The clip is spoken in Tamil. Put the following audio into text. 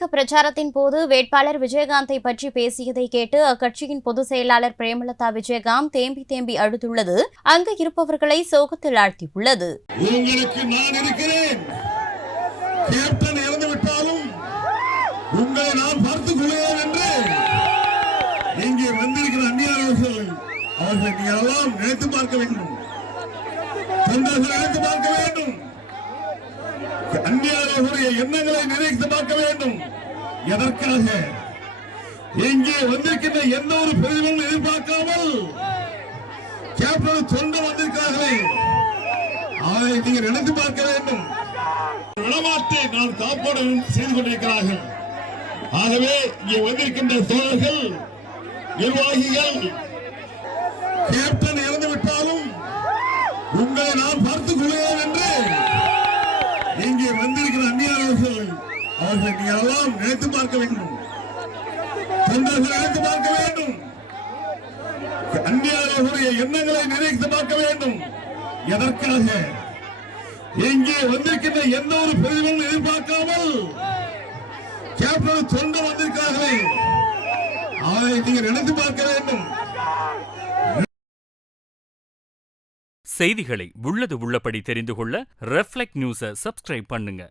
தாவேக பிரச்சாரத்தின் போது வேட்பாளர் விஜயகாந்தை பற்றி பேசியதை கேட்டு அக்கட்சியின் பொதுச் செயலாளர் பிரேமலதா விஜயகாந்த் தேம்பி தேம்பி அழுதுள்ளது அங்கு இருப்பவர்களை சோகத்தில் ஆழ்த்தியுள்ளது. உங்களுக்கு நான் இருக்கிறேன், கேப்டன் இறந்துவிட்டாலும் உங்களை நான் பார்த்துக் கொள்கிறேன் என்று இங்கே வந்திருக்கிற அந்நியர்கள் அவர்கள் நீங்கள் எல்லாம் நினைத்து பார்க்க வேண்டும், தொண்டர்கள் நினைத்து பார்க்க வேண்டும், அந்நியர்களுடைய எண்ணங்களை நினைத்து பார்க்க வேண்டும். எதற்காக இங்கே வந்திருக்கின்ற எந்த ஒரு பிரதிபலனும் எதிர்பார்க்காமல் கேப்டன் தொண்டர் வந்திருக்கிறார்களே அதை நீங்கள் நினைத்து பார்க்க வேண்டும். விளமாட்டை நான் காப்பாடு செய்து கொண்டிருக்கிறார்கள். ஆகவே இங்கே வந்திருக்கின்ற தோழர்கள், நிர்வாகிகள், கேப்டன் இறந்துவிட்டாலும் உங்களை நான் பார்த்துக் கொள்கிறேன் என்று இங்கே வந்திருக்கிற அந்நியர்கள் அவர்கள் நீங்கள் எல்லாம் நினைத்து பார்க்க வேண்டும், தொண்டர்கள் நினைத்து பார்க்க வேண்டும், அந்நியர்களுடைய எண்ணங்களை நினைத்து பார்க்க வேண்டும். எதற்காக இங்கே வந்திருக்கின்ற எந்த ஒரு பிரதிபலனும் எதிர்பார்க்காமல் கேப்டன் தொண்டர் வந்திருக்கிறார்களே அதை நீங்கள் நினைத்து பார்க்க வேண்டும். செய்திகளை உள்ளது உள்ளபடி தெரிந்து கொள்ள ரெஃப்ளெக்ட் நியூஸை சப்ஸ்கிரைப் பண்ணுங்க.